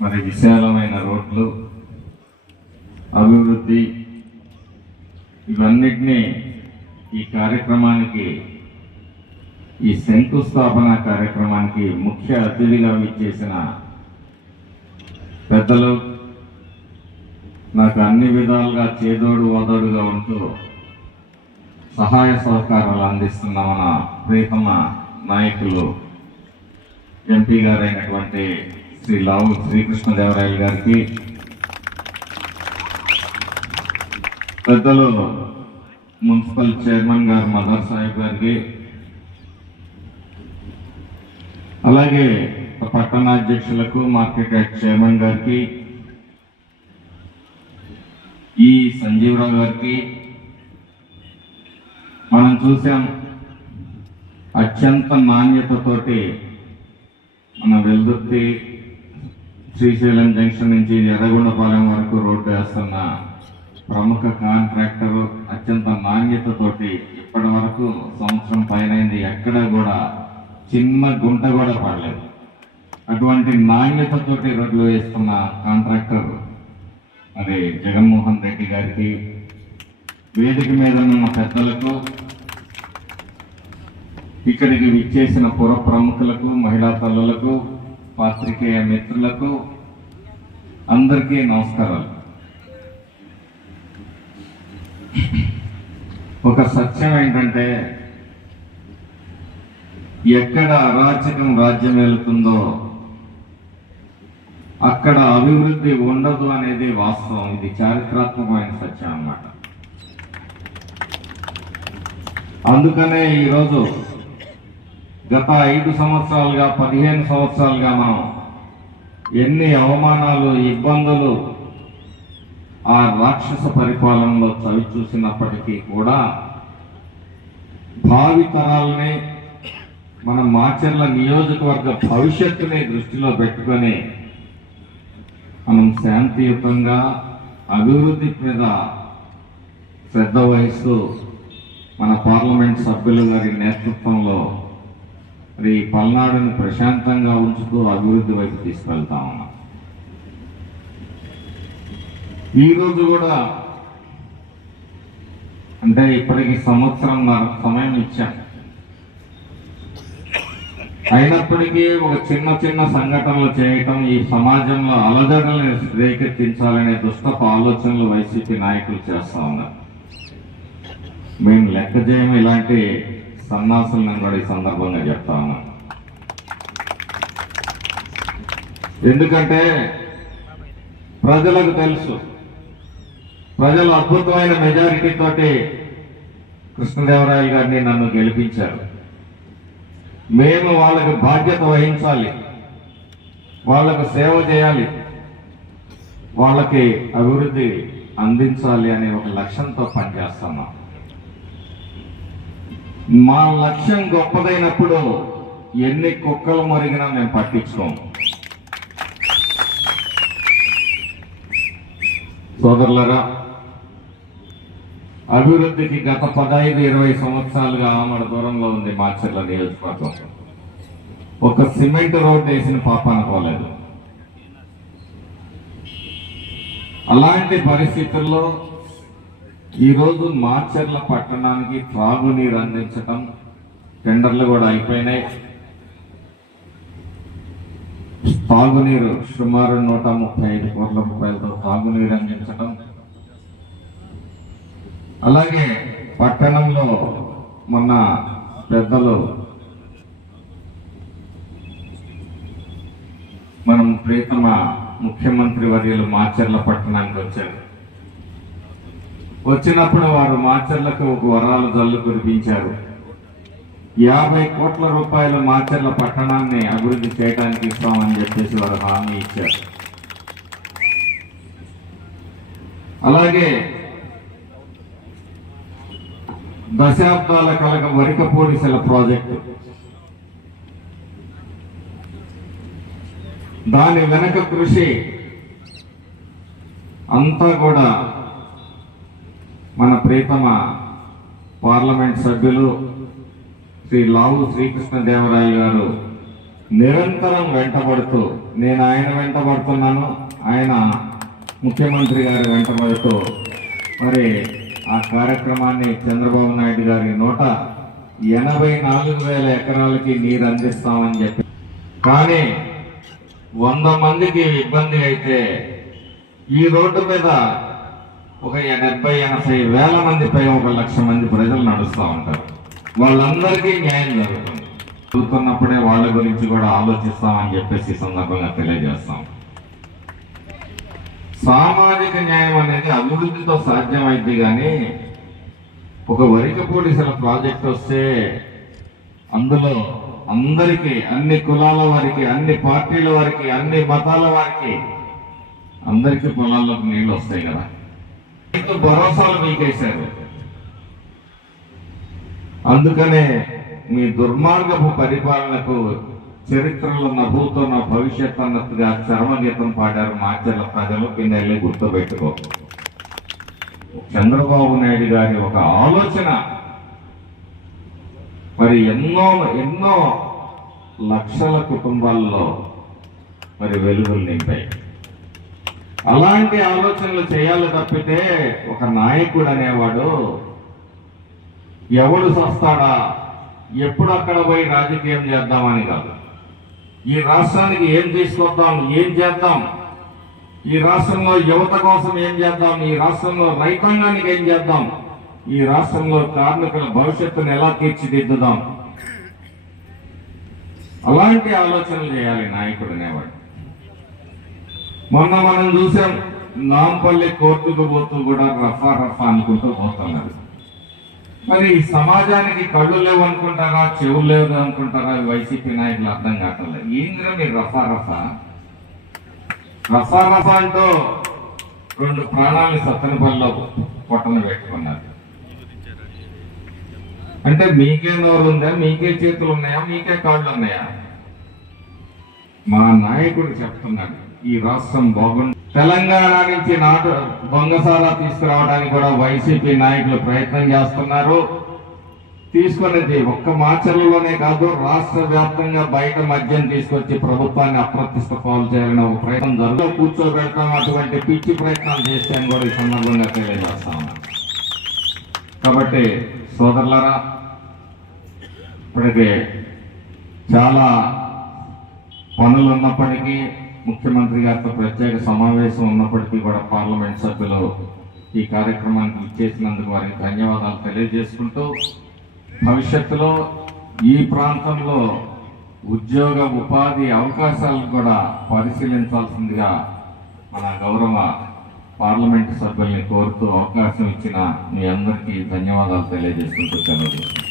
మరి విశాలమైన రోడ్లు అభివృద్ధి ఇవన్నిటినీ ఈ కార్యక్రమానికి ఈ శంకుస్థాపన కార్యక్రమానికి ముఖ్య అతిథిగా విచ్చేసిన పెద్దలు నాకు అన్ని విధాలుగా చేదోడు ఓదోడుగా ఉంటూ సహాయ సహకారాలు అందిస్తున్న మన ప్రీతమ నాయకులు ఎంపీ గారైనటువంటి శ్రీ లావు శ్రీకృష్ణదేవరాయలు గారికి పెద్దలు మున్సిపల్ చైర్మన్ గారు మదర్ సాహిబ్ గారికి అలాగే పట్టణాధ్యక్షులకు మార్కెట్ చైర్మన్ గారికి ఈ సంజీవరావు గారికి మనం చూసాం అత్యంత నాణ్యతతోటి మన వెల్దుర్తి శ్రీశైలం జంక్షన్ నుంచి ఎర్రగొండపాలెం వరకు రోడ్డు వేస్తున్న ప్రముఖ కాంట్రాక్టర్ అత్యంత నాణ్యతతోటి ఇప్పటి వరకు సంవత్సరం పైనైంది. ఎక్కడ కూడా చిన్న గుంట కూడా పడలేదు. అటువంటి నాణ్యతతోటి రోడ్లు వేస్తున్న కాంట్రాక్టర్ మరి జగన్మోహన్ రెడ్డి గారికి వేదిక మీద ఉన్న పెద్దలకు ఇక్కడికి విచ్చేసిన పుర ప్రముఖులకు మహిళా తల్లులకు పాత్రికేయ మిత్రులకు అందరికీ నమస్కారాలు. ఒక సత్యం ఏంటంటే ఎక్కడ అరాచకం రాజ్యం వెళుతుందో అక్కడ అభివృద్ధి ఉండదు అనేది వాస్తవం. ఇది చారిత్రాత్మకమైన సత్యం అన్నమాట. అందుకనే ఈరోజు గత ఐదు సంవత్సరాలుగా పదిహేను సంవత్సరాలుగా మనం ఎన్ని అవమానాలు ఇబ్బందులు ఆ రాక్షస పరిపాలనలో చవి చూసినప్పటికీ కూడా భావి తరాలని మన మాచర్ల నియోజకవర్గ భవిష్యత్తుని దృష్టిలో పెట్టుకొని మనం శాంతియుతంగా అభివృద్ధి మీద శ్రద్ధ వహిస్తూ మన పార్లమెంట్ సభ్యులు గారి నేతృత్వంలో మరి ఈ పల్నాడుని ప్రశాంతంగా ఉంచుతూ అభివృద్ధి వైపు తీసుకెళ్తా ఉన్నాం. ఈరోజు కూడా అంటే ఇప్పటికి సంవత్సరం సమయం ఇచ్చాం అయినప్పటికీ ఒక చిన్న చిన్న సంఘటనలు చేయటం ఈ సమాజంలో అలజడల్ని రేకెత్తించాలనే దుష్టపు ఆలోచనలు వైసీపీ నాయకులు చేస్తా ఉన్నారు. మేము లెక్క చేయము ఇలాంటి సన్నాసులను కూడా ఈ సందర్భంగా చెప్తా ఉన్నాను ఎందుకంటే ప్రజలకు తెలుసు ప్రజలు అద్భుతమైన మెజారిటీ తోటి కృష్ణదేవరాయలు గారిని నన్ను గెలిపించారు. మేము వాళ్ళకి బాధ్యత వహించాలి వాళ్ళకు సేవ చేయాలి వాళ్ళకి అభివృద్ధి అందించాలి అనే ఒక లక్ష్యంతో పనిచేస్తున్నాం. మా లక్ష్యం గొప్పదైనప్పుడు ఎన్ని కుక్కలు మరిగినా మేము పట్టించుకోం సోదరులరా అభివృద్ధికి గత పదహైదు ఇరవై సంవత్సరాలుగా ఆమడ దూరంలో ఉంది మాచర్ల నియోజకవర్గం. ఒక సిమెంట్ రోడ్ వేసిన పాప అనుకోలేదు. అలాంటి పరిస్థితుల్లో ఈరోజు మార్చర్ల పట్టణానికి త్రాగునీరు అందించటం టెండర్లు కూడా అయిపోయినాయి. తాగునీరు సుమారు నూట ముప్పై ఐదు కోట్ల రూపాయలతో తాగునీరు అందించడం అలాగే పట్టణంలో మొన్న పెద్దలు మనం ప్రీతమ ముఖ్యమంత్రి వర్యులు మాచర్ల పట్టణానికి వచ్చారు. వచ్చినప్పుడు వారు మాచర్లకు ఒక వరాలు జల్లు కురిపించారు. యాభై కోట్ల రూపాయలు మాచర్ల పట్టణాన్ని అభివృద్ధి చేయడానికి ఇస్తామని చెప్పేసి వారు హామీ ఇచ్చారు. అలాగే దశాబ్దాల కలగ వరిక పోలీసుల ప్రాజెక్టు. దాని వెనక కృషి అంతా కూడా మన ప్రీతమ పార్లమెంట్ సభ్యులు శ్రీ లావు శ్రీకృష్ణదేవరాయ గారు నిరంతరం వెంటబడుతూ నేను ఆయన వెంటబడుతున్నాను ఆయన ముఖ్యమంత్రి గారి వెంటబడుతూ మరి ఆ కార్యక్రమాన్ని చంద్రబాబు నాయుడు గారి నూట ఎనభై నాలుగు వేల ఎకరాలకి నీరు అందిస్తామని చెప్పి. కానీ వంద మందికి ఇబ్బంది అయితే ఈ రోడ్డు మీద ఒక డెబ్బై ఎనభై వేల మంది పై ఒక లక్ష మంది ప్రజలు నడుస్తూ ఉంటారు. వాళ్ళందరికీ న్యాయం జరుగుతుంది. చూస్తున్నప్పుడే వాళ్ళ గురించి కూడా ఆలోచిస్తామని చెప్పేసి సందర్భంగా తెలియజేస్తాం. సామాజిక న్యాయం అనేది అభివృద్ధితో సాధ్యమైంది కానీ ఒక వరిక పోలీసుల ప్రాజెక్ట్ వస్తే అందులో అందరికీ అన్ని కులాల వారికి అన్ని పార్టీల వారికి అన్ని మతాల వారికి అందరికీ పొలాల్లోకి నీళ్ళు వస్తాయి కదా. రైతు భరోసాలు మీకేశారు అందుకనే మీ దుర్మార్గపు పరిపాలనకు చరిత్రలో నవ్వుతున్న భవిష్యత్ అన్నట్టుగా చర్మగీతం పాడారు మాచర్ల ప్రజలు కింద గుర్తుపెట్టుకో. చంద్రబాబు నాయుడు గారి ఒక ఆలోచన. మరి ఎన్నో ఎన్నో లక్షల కుటుంబాల్లో మరి వెలుగులు నింపాయి. అలాంటి ఆలోచనలు చేయాలి తప్పితే ఒక నాయకుడు అనేవాడు ఎవడు సస్తాడా? ఎప్పుడు అక్కడ పోయి రాజకీయం చేద్దామని కాదు. ఈ రాష్ట్రానికి ఏం తీసుకొద్దాం ఏం చేద్దాం? ఈ రాష్ట్రంలో యువత కోసం ఏం చేద్దాం? ఈ రాష్ట్రంలో రైతాంగానికి ఏం చేద్దాం? ఈ రాష్ట్రంలో కార్మికుల భవిష్యత్తును ఎలా తీర్చిదిద్దుదాం? అలాంటి ఆలోచనలు చేయాలి నాయకుడు అనేవాడు. మొన్న మనం చూసాం నాంపల్లి కోర్టుకు పోతూ కూడా రఫా రఫా అనుకుంటూ పోతున్నారు. మరి ఈ సమాజానికి కళ్ళు లేవు అనుకుంటారా చెవులు లేవు అనుకుంటారా వైసీపీ నాయకులు అర్థం కావట్లేదు. ఏంద్రా మీరు రఫా రఫా? రఫా రఫా అంటూ రెండు ప్రాణాలను సత్తని పనిలో పొట్టన పెట్టుకున్నారు. అంటే మీకే నోరు ఉందా? మీకే చేతులు ఉన్నాయా? మీకే కాళ్ళు ఉన్నాయా? మా నాయకుడు చెప్తున్నాడు ఈ రాష్ట్రం బాగుంది. తెలంగాణ నుంచి నాటు దొంగసారా తీసుకురావడానికి కూడా వైసీపీ నాయకులు ప్రయత్నం చేస్తున్నారు. తీసుకునేది ఒక్క మాచర్లలోనే కాదు రాష్ట్ర వ్యాప్తంగా బయట మద్యం తీసుకొచ్చి ప్రభుత్వాన్ని అప్రతిష్ట పాలు చేయాలని ఒక ప్రయత్నం జరుగుతూ కూర్చోబెట్టడం అటువంటి పిచ్చి ప్రయత్నాలు చేస్తే కూడా ఈ సందర్భంగా తెలియజేస్తా కాబట్టి సోదరులరా ఇప్పటికే చాలా పనులు ఉన్నప్పటికీ ముఖ్యమంత్రి గారితో ప్రత్యేక సమావేశం ఉన్నప్పటికీ కూడా పార్లమెంట్ సభ్యులు ఈ కార్యక్రమానికి ఇచ్చేసినందుకు వారికి ధన్యవాదాలు తెలియజేసుకుంటూ భవిష్యత్తులో ఈ ప్రాంతంలో ఉద్యోగ ఉపాధి అవకాశాలను కూడా పరిశీలించాల్సిందిగా మన గౌరవ పార్లమెంటు సభ్యుల్ని కోరుతూ అవకాశం ఇచ్చిన మీ అందరికీ ధన్యవాదాలు తెలియజేసుకుంటూ సెలవు